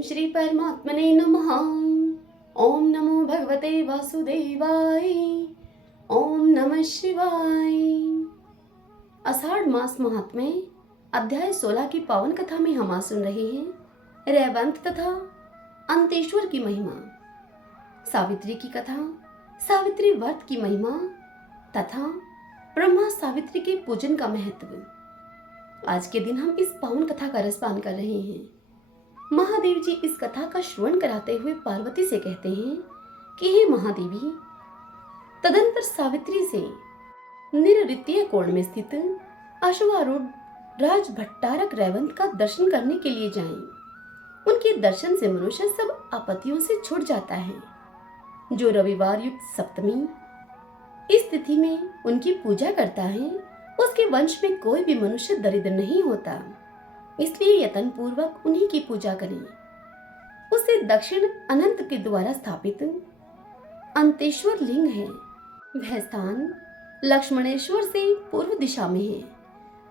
ओम श्री परमात्मने नमः। ओम नमो भगवते वासुदेवाय। ओम नमः शिवाय। आषाढ़ मास महात्म्य अध्याय 16 की पावन कथा में हम आज सुन रहे हैं रेवंत तथा अंतेश्वर की महिमा, सावित्री की कथा, सावित्री व्रत की महिमा तथा ब्रह्मा सावित्री के पूजन का महत्व। आज के दिन हम इस पावन कथा का रसपान कर रहे हैं। महादेव जी इस कथा का श्रवण कराते हुए पार्वती से कहते हैं कि हे महादेवी, तदंतर सावित्री से निरृत्य कोण में स्थित अश्वारूढ़ राज भट्टारक रेवंत का दर्शन करने के लिए जाएं। उनके दर्शन से मनुष्य सब आपत्तियों से छूट जाता है। जो रविवार युक्त सप्तमी इस तिथि में उनकी पूजा करता है, उसके वंश में कोई भी मनुष्य दरिद्र नहीं होता। इसलिए यत्न पूर्वक उन्हीं की पूजा करें। उसे दक्षिण अनंत के द्वारा स्थापित अंतेश्वर लिंग है। वह स्थान लक्ष्मणेश्वर से पूर्व दिशा में है।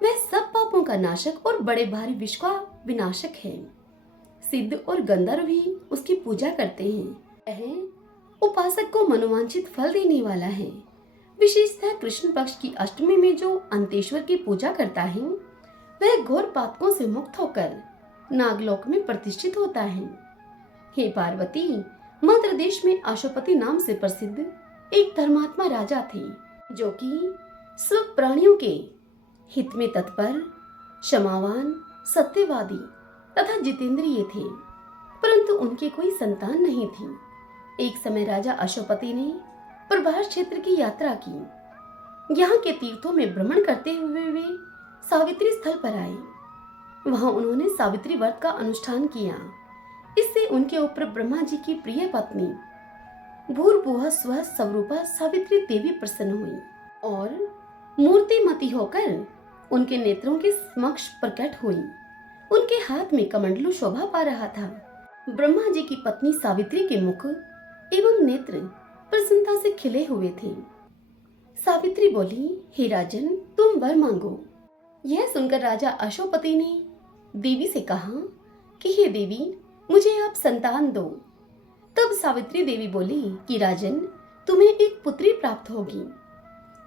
वह सब पापों का नाशक और बड़े भारी विश्व का विनाशक है। सिद्ध और गंधर्व भी उसकी पूजा करते हैं। वह उपासक को मनोवांछित फल देने वाला है। विशेषतः कृष्ण पक्ष की अष्टमी में जो अंतेश्वर की पूजा करता है, वह घोर पातकों से मुक्त होकर नागलोक में प्रतिष्ठित होता है। हे पार्वती, मध्य देश में अशोपति नाम से प्रसिद्ध एक धर्मात्मा राजा थे, जो कि सब प्राणियों के हित में तत्पर, क्षमावान, सत्यवादी तथा जितेंद्रिय थे, परंतु उनके कोई संतान नहीं थी। एक समय राजा अशोपति ने प्रभास क्षेत्र की यात्रा की। यहाँ के तीर्थों में भ्रमण करते हुए वे सावित्री स्थल पर आए। वहां उन्होंने सावित्री व्रत का अनुष्ठान किया। इससे उनके ऊपर ब्रह्मा जी की प्रिय पत्नी भूर्भुवः स्वः स्वरूपा सावित्री देवी प्रसन्न हुई और मूर्तिमती होकर उनके नेत्रों के समक्ष प्रकट हुई। उनके हाथ में कमंडलू शोभा पा रहा था। ब्रह्मा जी की पत्नी सावित्री के मुख एवं नेत्र प्रसन्नता से खिले हुए थे। सावित्री बोली, हे राजन, तुम वर मांगो। यह सुनकर राजा अशोपति ने देवी से कहा कि हे देवी, मुझे आप संतान दो। तब सावित्री देवी बोली कि राजन, तुम्हें एक पुत्री प्राप्त होगी।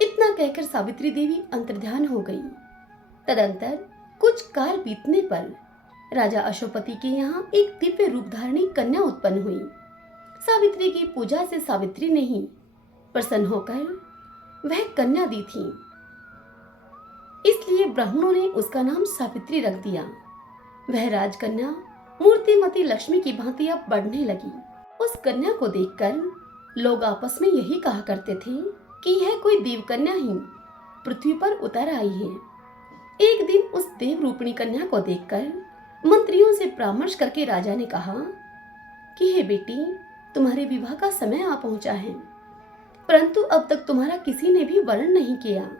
इतना कहकर सावित्री देवी अंतर्ध्यान हो गई। तदंतर कुछ काल बीतने पर राजा अशोपति के यहाँ एक दिव्य रूप धारणी कन्या उत्पन्न हुई। सावित्री की पूजा से सावित्री ने ही प्रसन्न होकर वह कन्या दी थी, इसलिए ब्राह्मणों ने उसका नाम सावित्री रख दिया। वह राजकन्या मूर्तिमती लक्ष्मी की भांति अब बढ़ने लगी। उस कन्या को देखकर लोग आपस में यही कहा करते थे कि यह कोई देवकन्या ही पृथ्वी पर उतर आई है। एक दिन उस देव रूपिणी कन्या को देखकर मंत्रियों से परामर्श करके राजा ने कहा कि हे बेटी, तुम्हारे विवाह का समय आ पहुंचा है, परंतु अब तक तुम्हारा किसी ने भी वर्ण नहीं किया।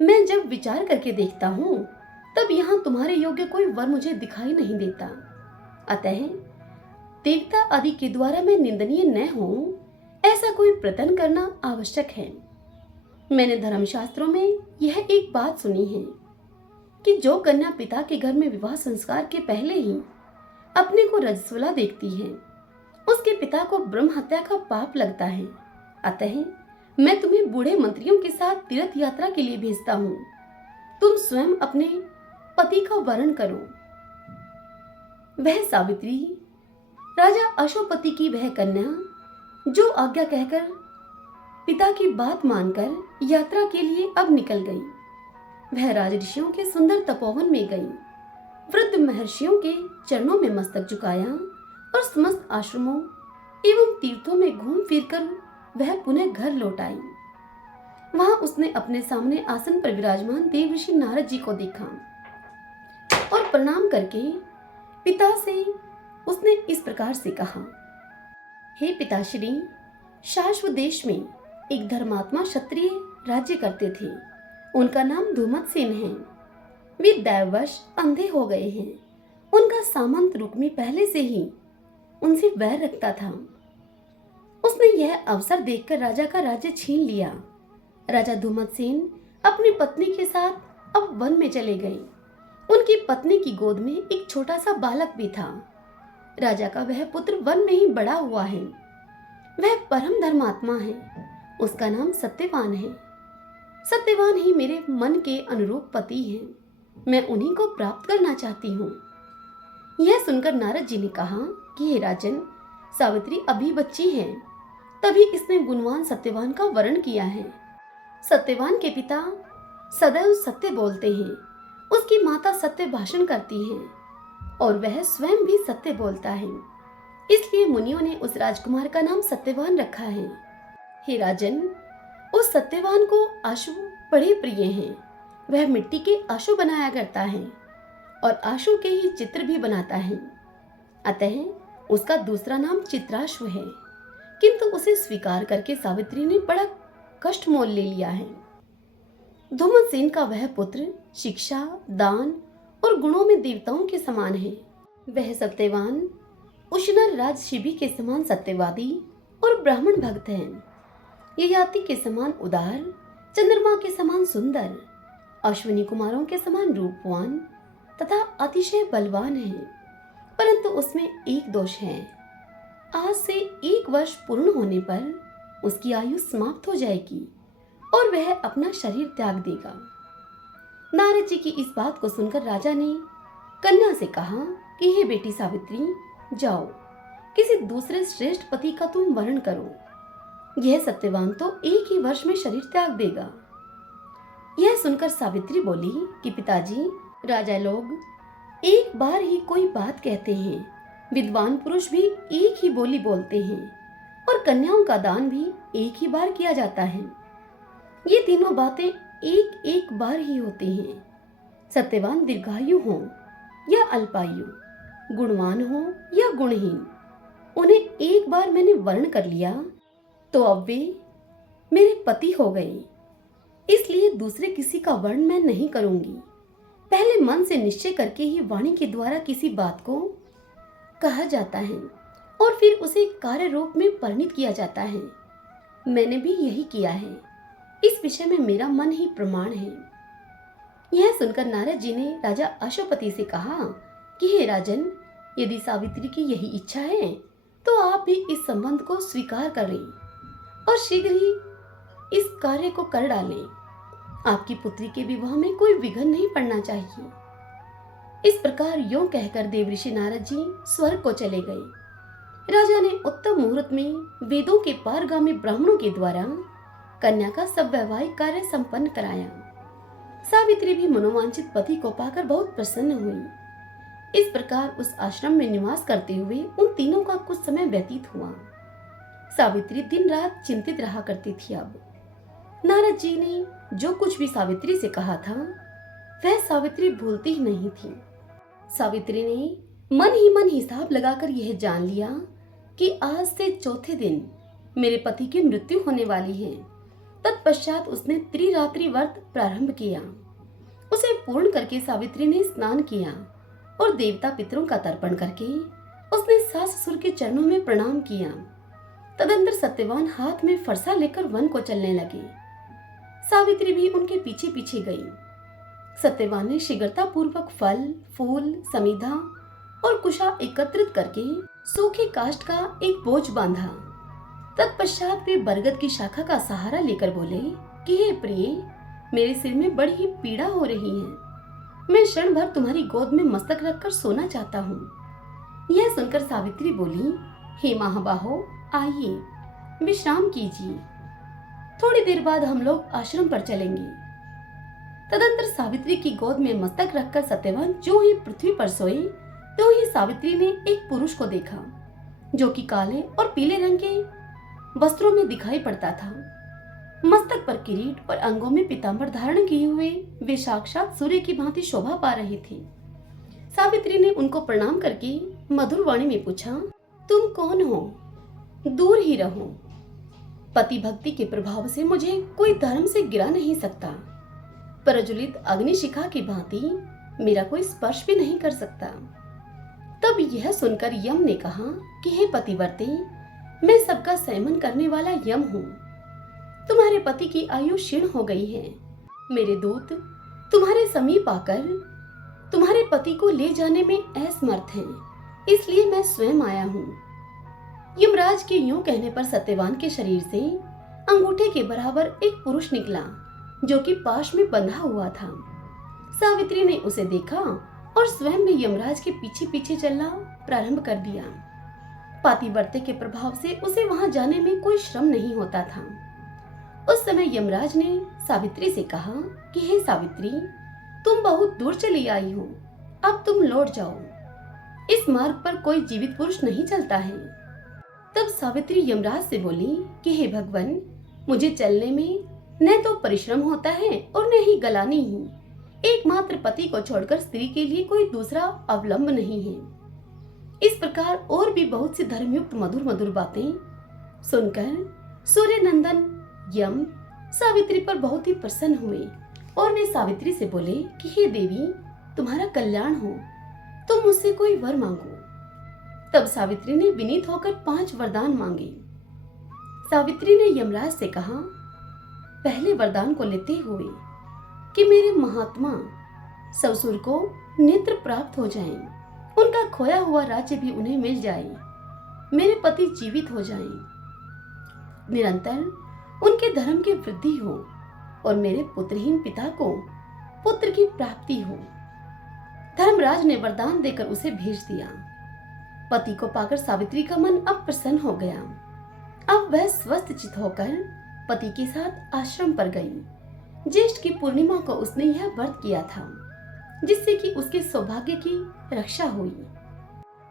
मैं जब विचार करके देखता हूँ, तब यहाँ तुम्हारे योग्य कोई वर मुझे दिखाई नहीं देता। अतः देवता आदि के द्वारा मैं निंदनीय न हूँ, ऐसा कोई प्रयत्न करना आवश्यक है। मैंने धर्मशास्त्रों में यह एक बात सुनी है कि जो कन्या पिता के घर में विवाह संस्कार के पहले ही अपने को रजस्वला देखती है, उसके पिता को ब्रह्म हत्या का पाप लगता है। अतः मैं तुम्हें बूढ़े मंत्रियों के साथ तीर्थ यात्रा के लिए भेजता हूँ। तुम स्वयं अपने पति का वर्ण करो। वह सावित्री राजा अशोपति की वह कन्या जो आज्ञा कहकर पिता की बात मानकर यात्रा के लिए अब निकल गई। वह राजऋषियों के सुंदर तपोवन में गई। वृद्ध महर्षियों के चरणों में मस्तक झुकाया और समस्त आश्रमों एवं तीर्थों में घूम फिरकर वह पुनः घर लौट आई। वहां उसने अपने सामने आसन पर विराजमान देव ऋषि नारद जी को देखा और प्रणाम करके पिता से उसने इस प्रकार से कहा, हे पिताश्री, शाश्वत देश में एक धर्मात्मा क्षत्रिय राज्य करते थे। उनका नाम धूमतसेन है। वे दैववश अंधे हो गए हैं। उनका सामंत रुक्मी पहले से ही उनसे वैर रखता था। उसने यह अवसर देखकर राजा का राज्य छीन लिया। राजा धूमतसेन अपनी पत्नी के साथ अब वन में चले गए। उनकी पत्नी की गोद में एक छोटा सा बालक भी था। राजा का वह पुत्र वन में ही बड़ा हुआ है। वह परम धर्मात्मा है। उसका नाम सत्यवान है। सत्यवान ही मेरे मन के अनुरूप पति हैं। मैं उन्हीं को प्राप्त करना चाहती हूँ। यह सुनकर नारद जी ने कहा कि हे राजन, सावित्री अभी बच्ची है, तभी इसने गुणवान सत्यवान का वर्ण किया है। सत्यवान के पिता सदैव सत्य बोलते हैं। उसकी माता सत्य भाषण करती हैं और वह स्वयं भी सत्य बोलता है। इसलिए मुनियों ने उस राजकुमार का नाम सत्यवान रखा है। हे राजन, उस सत्यवान को आशु बड़े प्रिय हैं। वह मिट्टी के आशु बनाया करता है और आशु के ही चित्र भी बनाता है। अतः उसका दूसरा नाम चित्राश्व है। किंतु उसे स्वीकार करके सावित्री ने बड़ा कष्ट मोल ले लिया है। धूमसेन का वह पुत्र शिक्षा, दान और गुणों में देवताओं के समान है। वह सत्यवान उष्णर राज शिबी के समान सत्यवादी और ब्राह्मण भक्त है। ययाति के समान उदार, चंद्रमा के समान सुंदर, अश्विनी कुमारों के समान रूपवान तथा अतिशय बलवान है। परंतु उसमें एक दोष है। आज से 1 वर्ष पूर्ण होने पर उसकी आयु समाप्त हो जाएगी और वह अपना शरीर त्याग देगा। नारद जी की इस बात को सुनकर राजा ने कन्या से कहा कि हे बेटी सावित्री, जाओ किसी दूसरे श्रेष्ठ पति का तुम वर्ण करो। यह सत्यवान तो 1 ही वर्ष में शरीर त्याग देगा। यह सुनकर सावित्री बोली कि पिताजी, राजा लोग एक बार ही कोई बात कहते हैं। विद्वान पुरुष भी एक ही बोली बोलते हैं और कन्याओं का दान भी एक ही बार किया जाता है। ये तीनों बातें एक एक बार ही होती हैं। सत्यवान दीर्घायु हो या अल्पायु, गुणवान हो या गुणहीन, उन्हें एक बार मैंने वर्ण कर लिया तो अब वे मेरे पति हो गए। इसलिए दूसरे किसी का वर्ण मैं नहीं करूंगी। पहले मन से निश्चय करके ही वाणी के द्वारा किसी बात को कहा जाता है और फिर उसे कार्य रूप में परिणित किया जाता है। मैंने भी यही किया है। इस विषय में मेरा मन ही प्रमाण है। यह सुनकर नारद जी ने राजा अश्वपति से कहा कि हे राजन, यदि सावित्री की यही इच्छा है तो आप भी इस संबंध को स्वीकार करें और शीघ्र ही इस कार्य को कर डालें। आपकी पुत्री के विवाह में कोई विघ्न नहीं पड़ना चाहिए। इस प्रकार यों कहकर देवऋषि नारद जी स्वर्ग को चले गए। राजा ने उत्तम मुहूर्त में वेदों के पारगामी ब्राह्मणों के द्वारा कन्या का सब वैवाहिक कार्य संपन्न कराया। सावित्री भी मनोवांछित पति को पाकर बहुत प्रसन्न हुई। इस प्रकार उस आश्रम में निवास करते हुए उन तीनों का कुछ समय व्यतीत हुआ। सावित्री दिन रात चिंतित रहा करती थी। अब नारद जी ने जो कुछ भी सावित्री से कहा था वह सावित्री भूलती ही नहीं थी। सावित्री ने मन ही मन हिसाब लगाकर यह जान लिया कि आज से चौथे दिन मेरे पति की मृत्यु होने वाली है। तत्पश्चात उसने त्रिरात्रि व्रत प्रारंभ किया। उसे पूर्ण करके सावित्री ने स्नान किया और देवता पितरों का तर्पण करके उसने सास ससुर के चरणों में प्रणाम किया। तदंतर सत्यवान हाथ में फरसा लेकर वन को चलने लगे। सावित्री भी उनके पीछे पीछे गई। सत्यवान ने शीघ्रता पूर्वक फल, फूल, समिधा और कुशा एकत्रित करके सूखे काष्ठ का एक बोझ बांधा। तत्पश्चात वे बरगद की शाखा का सहारा लेकर बोले कि हे प्रिय, मेरे सिर में बड़ी ही पीड़ा हो रही है। मैं क्षण भर तुम्हारी गोद में मस्तक रखकर सोना चाहता हूँ। यह सुनकर सावित्री बोली, हे महाबाहो, आइए विश्राम कीजिए। थोड़ी देर बाद हम लोग आश्रम पर चलेंगे। तदंतर सावित्री की गोद में मस्तक रखकर सत्यवान जो ही पृथ्वी पर सोए तो ही सावित्री ने एक पुरुष को देखा जो कि काले और पीले रंग के वस्त्रों में दिखाई पड़ता था। मस्तक पर किरीट और अंगों में पीतांबर धारण किए हुए वे साक्षात सूर्य की भांति शोभा पा रहे थे। सावित्री ने उनको प्रणाम करके मधुर वाणी में पूछा, तुम कौन हो? दूर ही रहो। पति भक्ति के प्रभाव से मुझे कोई धर्म से गिरा नहीं सकता। प्रज्वलित अग्निशिखा की भांति मेरा कोई स्पर्श भी नहीं कर सकता। तब यह सुनकर यम ने कहा कि हे पतिव्रते, मैं सबका संयमन करने वाला यम हूँ। तुम्हारे पति की आयु क्षीण हो गई है। मेरे दूत तुम्हारे समीप आकर तुम्हारे पति को ले जाने में असमर्थ हैं। इसलिए मैं स्वयं आया हूँ। यमराज के यूं कहने पर सत्यवान के शरीर से अंगूठे के बराबर एक पुरुष निकला जो कि पाश में बंधा हुआ था। सावित्री ने उसे देखा और स्वयं भी यमराज के पीछे पीछे चलना प्रारंभ कर दिया। पातिव्रत्य के प्रभाव से उसे वहां जाने में कोई श्रम नहीं होता था। उस समय यमराज ने सावित्री से कहा कि हे सावित्री, तुम बहुत दूर चली आई हो, अब तुम लौट जाओ। इस मार्ग पर कोई जीवित पुरुष नहीं चलता है। तब सावित्री यमराज से बोली कि हे भगवान, मुझे चलने में न तो परिश्रम होता है और न ही गलानी ही। एकमात्र पति को छोड़कर स्त्री के लिए कोई दूसरा अवलंब नहीं है। इस प्रकार और भी बहुत सी धर्मयुक्त मधुर मधुर बातें सुनकर सूर्य नंदन यम सावित्री पर बहुत ही प्रसन्न हुए और वे सावित्री से बोले कि हे देवी, तुम्हारा कल्याण हो, तुम मुझसे कोई वर मांगो। तब सावित्री ने विनीत होकर 5 वरदान मांगे। सावित्री ने यमराज से कहा, पहले वरदान को लेते हुए कि मेरे महात्मा ससुर को नेत्र प्राप्त हो जाएं, उनका खोया हुआ राज्य भी उन्हें मिल जाए, मेरे पति जीवित हो जाएं, निरंतर उनके धर्म की वृद्धि हो और मेरे पुत्रहीन पिता को पुत्र की प्राप्ति हो। धर्मराज ने वरदान देकर उसे भेज दिया। पति को पाकर सावित्री का मन अब प्रसन्न हो गया। अब वह स्वस्थ चित होकर पति के साथ आश्रम पर गई। ज्येष्ठ की पूर्णिमा को उसने यह व्रत किया था जिससे कि उसके सौभाग्य की रक्षा हुई।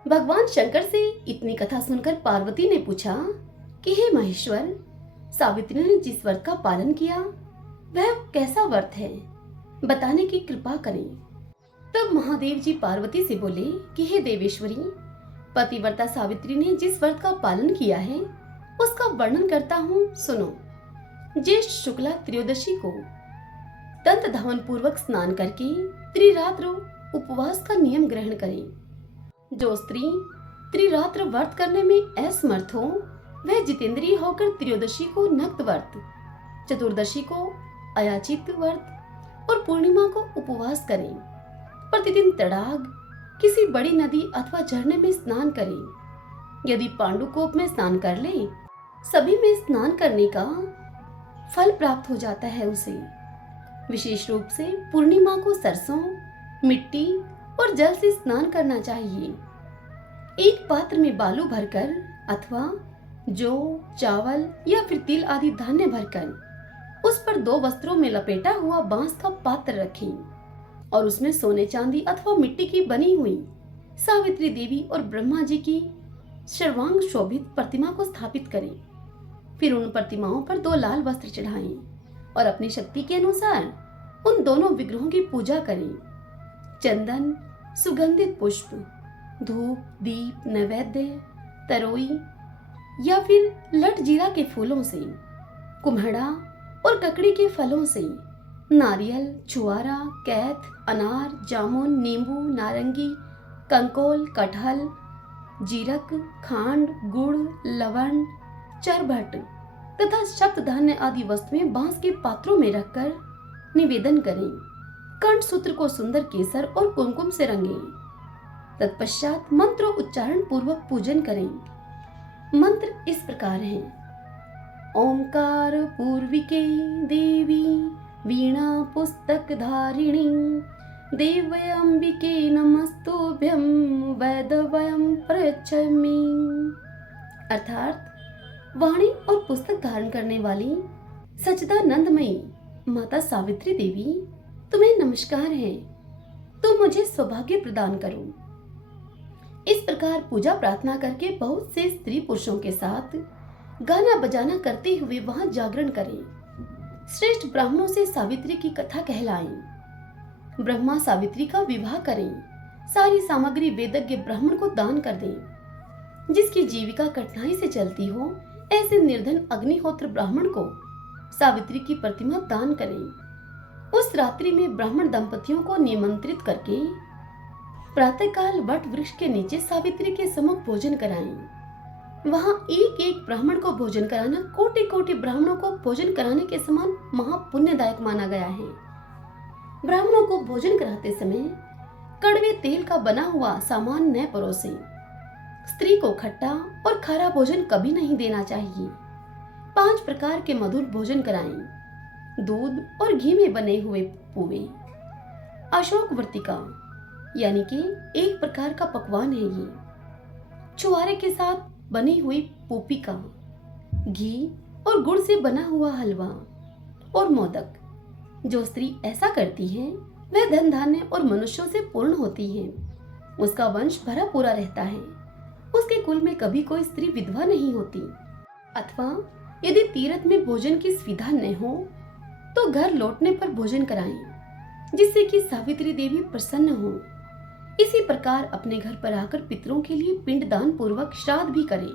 भगवान शंकर से इतनी कथा सुनकर पार्वती ने पूछा कि हे महेश्वर, सावित्री ने जिस व्रत का पालन किया वह कैसा व्रत है, बताने की कृपा करें। तब महादेव जी पार्वती से बोले कि हे देवेश्वरी, पतिव्रता सावित्री ने जिस व्रत का पालन किया है उसका वर्णन करता हूँ, सुनो। ज्येष्ठ शुक्ला त्रयोदशी को दंत धावन पूर्वक स्नान करके त्रिरात्र उपवास का नियम ग्रहण करें। जो स्त्री त्रिरात्र व्रत करने में असमर्थ हो वह जितेंद्रिय होकर त्रयोदशी को नक्त व्रत, चतुर्दशी को अयाचित व्रत और पूर्णिमा को उपवास करें। प्रतिदिन तड़ाग किसी बड़ी नदी अथवा झरने में स्नान करें। यदि पांडुकोप में स्नान कर ले, सभी में स्नान करने का फल प्राप्त हो जाता है उसे। विशेष रूप से पूर्णिमा को सरसों, मिट्टी और जल से स्नान करना चाहिए। एक पात्र में बालू भरकर अथवा जौ, चावल या फिर तिल आदि धान्य भरकर उस पर 2 वस्त्रों में लपेटा हुआ बांस का पात्र रखें और उसमें सोने चांदी अथवा मिट्टी की बनी हुई सावित्री देवी और ब्रह्मा जी की सर्वांग शोभित प्रतिमा को स्थापित करें। फिर उन प्रतिमाओं पर 2 लाल वस्त्र चढ़ाएं और अपनी शक्ति के अनुसार उन दोनों विग्रहों की पूजा करें। चंदन, सुगंधित पुष्प, धूप, दीप, नैवेद्य, तरोई या फिर लट जीरा के फूलों से, कुम्हड़ा और ककड़ी के फलों से, नारियल, छुआरा, कैथ, अनार, जामुन, नींबू, नारंगी, कंकोल, कटहल, जीरक, खांड, गुड़, लवण, चरभट तथा शब्द धान्य आदि वस्तुएं बांस के पात्रों में रखकर निवेदन करें। कंठ सूत्र को सुंदर केसर और कुमकुम से रंगें। तत्पश्चात मंत्र उच्चारण पूर्वक पूजन करें। मंत्र इस प्रकार हैं: ओंकार पूर्विके देवी वीणा पुस्तक धारिणी देव्यंबिके नमस्तुभ्यं वैदवयं प्रयच्छामि। अर्थात वाणी और पुस्तक धारण करने वाली सच्चिदानंदमयी माता सावित्री देवी, तुम्हें नमस्कार है, तुम मुझे सौभाग्य प्रदान करो। इस प्रकार पूजा प्रार्थना करके बहुत से स्त्री पुरुषों के साथ गाना बजाना करते हुए वहां जागरण करें। श्रेष्ठ ब्राह्मणों से सावित्री की कथा कहलाएं। ब्रह्मा सावित्री का विवाह करें। सारी सामग्री वेदज्ञ ब्राह्मण को दान कर दें। जिसकी जीविका कठिनाई से चलती हो ऐसे निर्धन अग्निहोत्र ब्राह्मण को सावित्री की प्रतिमा दान करें। उस रात्रि में ब्राह्मण दंपतियों को निमंत्रित करके प्रातःकाल वट वृक्ष के नीचे सावित्री के सम्मुख भोजन कराएं। वहां एक एक ब्राह्मण को भोजन कराना कोटि कोटि ब्राह्मणों को भोजन कराने के समान महापुण्यदायक माना गया है। ब्राह्मणों को भोजन कराते समय कड़वे तेल का बना हुआ सामान न परोसें। स्त्री को खट्टा और खारा भोजन कभी नहीं देना चाहिए। 5 प्रकार के मधुर भोजन कराएं। दूध और घी में बने हुए पुवे। अशोक वर्तिका यानी कि एक प्रकार का पकवान है ये। छुआरे के साथ बनी हुई पूपिका, घी और गुड़ से बना हुआ हलवा और मोदक। जो स्त्री ऐसा करती है वह धन धान्य और मनुष्यों से पूर्ण होती है। उसका वंश भरा पूरा रहता है। उसके कुल में कभी कोई स्त्री विधवा नहीं होती। अथवा यदि तीर्थ में भोजन की सुविधा न हो तो घर लौटने पर भोजन कराएं, जिससे कि सावित्री देवी प्रसन्न हो। इसी प्रकार अपने घर पर आकर पितरों के लिए पिंडदान पूर्वक श्राद्ध भी करें।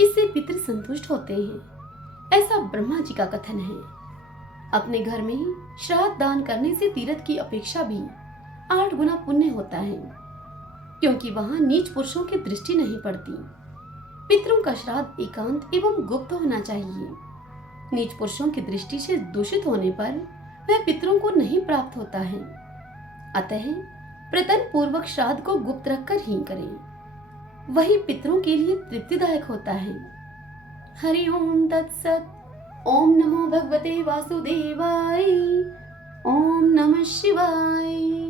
इससे पितृ संतुष्ट होते हैं, ऐसा ब्रह्मा जी का कथन है। अपने घर में श्राद्ध दान करने से तीर्थ की अपेक्षा भी 8 गुना पुण्य होता है, क्योंकि वहां नीच पुरुषों की दृष्टि नहीं पड़ती। पितरों का श्राद्ध एकांत एवं गुप्त होना चाहिए। नीच पुरुषों की दृष्टि से दूषित होने पर वह पितरों को नहीं प्राप्त होता है। अतः प्रतन पूर्वक श्राद्ध को गुप्त रखकर ही करें, वही पितरों के लिए तृप्तिदायक होता है। हरि ओम तत्सत। ओम नमो भगवते वासुदेवाय। ओम नमः शिवाय।